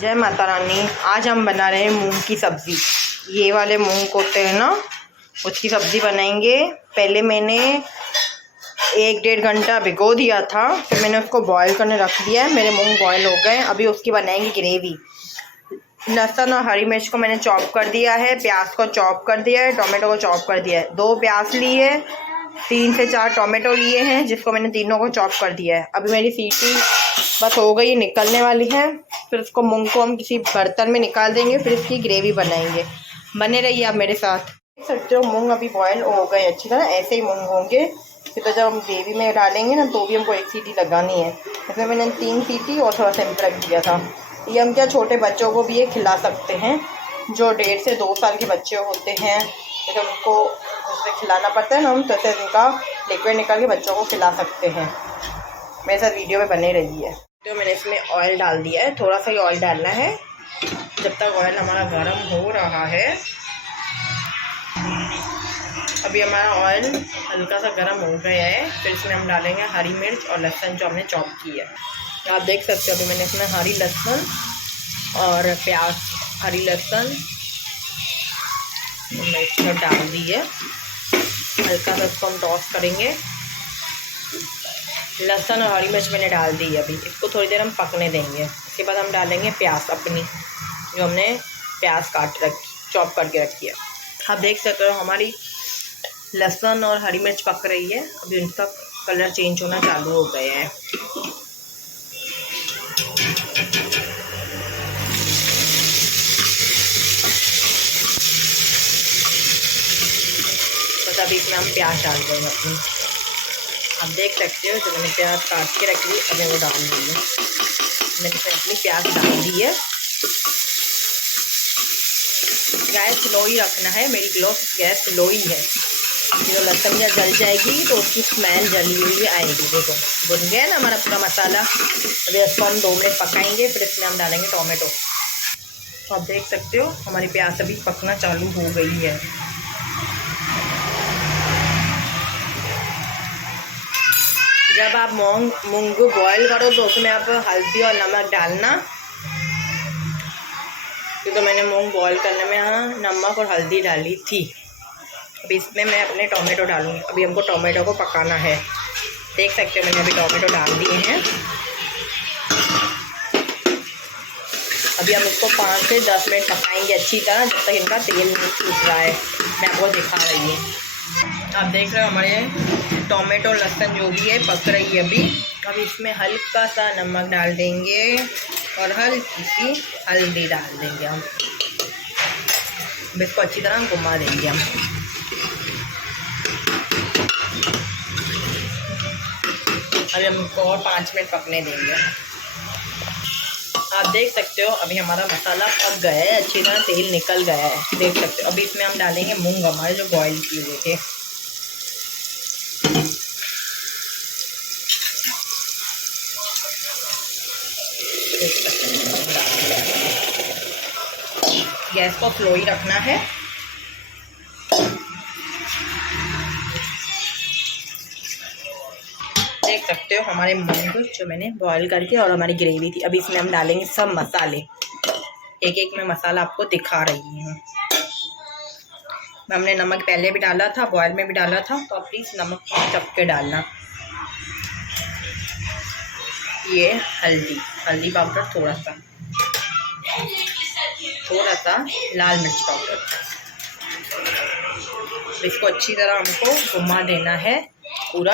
जय माता रानी। आज हम बना रहे हैं मूंग की सब्ज़ी। ये वाले मूंग होते हैं ना, उसकी सब्ज़ी बनाएंगे। पहले मैंने 1-1.5 घंटा भिगो दिया था, फिर मैंने उसको बॉईल करने रख दिया है। मेरे मूंग बॉईल हो गए। अभी उसकी बनाएंगे ग्रेवी। लहसुन और हरी मिर्च को मैंने चॉप कर दिया है, प्याज को चॉप कर दिया है, टोमेटो को चॉप कर दिया है। 2 प्याज लिए, 3 से 4 टोमेटो लिए हैं, जिसको मैंने तीनों को चॉप कर दिया है। अभी मेरी सीटी बस हो गई, निकलने वाली है। फिर उसको मूंग को हम किसी बर्तन में निकाल देंगे, फिर इसकी ग्रेवी बनाएंगे। बने रहिए आप मेरे साथ। देख सकते हो मूंग अभी बॉयल हो गए अच्छी तरह। ऐसे ही मूंग होंगे। फिर तो जब हम ग्रेवी में डालेंगे ना, तो भी हमको 1 सीटी लगानी है। इसमें मैंने 3 सीटी और थोड़ा सा सिम रख दिया था। ये हम क्या छोटे बच्चों को भी ये खिला सकते हैं, जो 1.5 से 2 साल के बच्चे होते हैं। जब उनको उससे खिलाना पड़ता है ना, हम तो ऐसे उनका लिक्विड निकाल के बच्चों को खिला सकते हैं। मेरे साथ वीडियो में बने रही है। तो मैंने इसमें ऑयल डाल दिया है, थोड़ा सा ही ऑयल डालना है। जब तक ऑयल हमारा गर्म हो रहा है, अभी हमारा ऑयल हल्का सा गर्म हो गया है। फिर इसमें हम डालेंगे हरी मिर्च और लहसुन जो हमने चॉप की है। आप देख सकते हो अभी मैंने इसमें हरी लहसुन और प्याज, हरी लहसुन मैं इसमें डाल दी है। हल्का सा इसको हम टॉस करेंगे। लहसुन और हरी मिर्च मैंने डाल दी है। अभी इसको थोड़ी देर हम पकने देंगे। इसके बाद हम डालेंगे प्याज अपनी, जो हमने प्याज चॉप करके रखी है। आप देख सकते हो हमारी लहसुन और हरी मिर्च पक रही है। अभी उनका कलर चेंज होना चालू हो गया है। बस अभी इसमें हम प्याज डाल देंगे अपनी। आप देख सकते हो जो मैंने प्याज काट के रखी है, अभी वो डाल देंगे। मैंने इसमें अपनी प्याज डाल दी है। गैस स्लो ही रखना है। मेरी गैस स्लो ही है। जो लहसुन या जल जाएगी तो उसकी स्मेल जली हुई आएगी। देखो भुन गया ना हमारा पूरा मसाला। अभी इसको हम 2 मिनट पकाएंगे, फिर इसमें हम डालेंगे टोमेटो। तो आप देख सकते हो हमारी प्याज अभी पकना चालू हो गई है। जब आप मूंग बॉयल करो तो उसमें आप हल्दी और नमक डालना। तो मैंने मूंग बॉयल करने में नमक और हल्दी डाली थी। अभी इसमें मैं अपने टोमेटो डालूँगी। अभी हमको टोमेटो को पकाना है। देख सकते हो मैंने अभी टोमेटो डाल दिए हैं। अभी हम इसको 5 से 10 मिनट पकाएंगे अच्छी तरह, जब तक इनका तेल नहीं छूट रहा है। मैं आपको दिखा रही हूँ। आप देख रहे हो हमारे टोमेटो लहसुन जो भी है पक रही है अभी इसमें हल्का सा नमक डाल देंगे और हल्की सी हल्दी डाल देंगे हम। इसको अच्छी तरह घुमा देंगे हम। अभी हम इसको और 5 मिनट पकने देंगे। आप देख सकते हो अभी हमारा मसाला पक गया है, अच्छी तरह तेल निकल गया है। देख सकते हो अभी इसमें हम डालेंगे मूंग हमारे जो बॉईल किए हुए थे। गैस को स्लो ही रखना है। देख सकते हो हमारे मूंग जो मैंने बॉईल करके और हमारी ग्रेवी थी। अभी इसमें हम डालेंगे सब मसाले। एक एक में मसाला आपको दिखा रही हूँ। हमने नमक पहले भी डाला था, बॉयल में भी डाला था, तो आप प्लीज़ नमक चख के डालना। ये हल्दी पाउडर, थोड़ा सा लाल मिर्च पाउडर। इसको अच्छी तरह हमको घुमा देना है पूरा।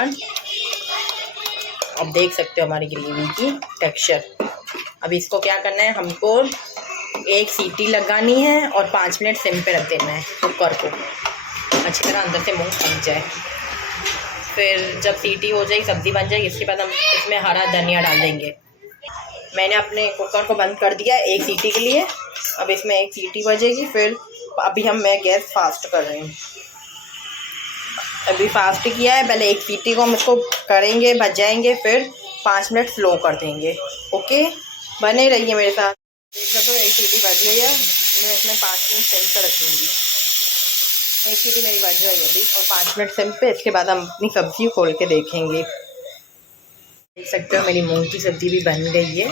अब देख सकते हो हमारी ग्रेवी की टेक्सचर। अब इसको क्या करना है, हमको 1 सीटी लगानी है और 5 मिनट सिम पे रख देना है कुकर को, अच्छी तरह अंदर से मूंग पक जाए। फिर जब सीटी हो जाएगी, सब्ज़ी बन जाएगी, इसके बाद हम इसमें हरा धनिया डाल देंगे। मैंने अपने कुकर को बंद कर दिया 1 सीटी के लिए। अब इसमें 1 सीटी बजेगी। फिर अभी मैं गैस फास्ट कर रही हूँ। अभी फास्ट किया है। पहले 1 सीटी को हम इसको करेंगे, बजाएंगे, फिर 5 मिनट स्लो कर देंगे। ओके, बने रहिए मेरे साथ। देख सकते हो 1 सीटी बज गई है। मैं इसमें 5 मिनट सिम पर रख दूँगी। 1 सीटी मेरी बज रही है अभी, और 5 मिनट सिम पे। इसके बाद हम अपनी सब्ज़ी खोल के देखेंगे। देख सकते हो मेरी मूंग की सब्ज़ी भी बन गई है।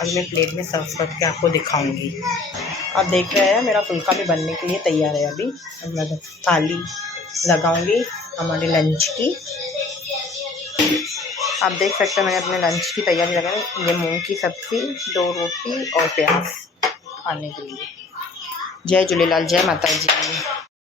अब मैं प्लेट में सर्व करके आपको दिखाऊंगी। आप देख रहे हैं मेरा फुल्का भी बनने के लिए तैयार है। अभी अब मैं थाली लगाऊंगी हमारे लंच की। आप देख सकते हो मैंने अपने लंच की तैयारी लगा दी। ये मूंग की सब्ज़ी, 2 रोटी और प्याज खाने के लिए। जय झूलेलाल, जय माता जी।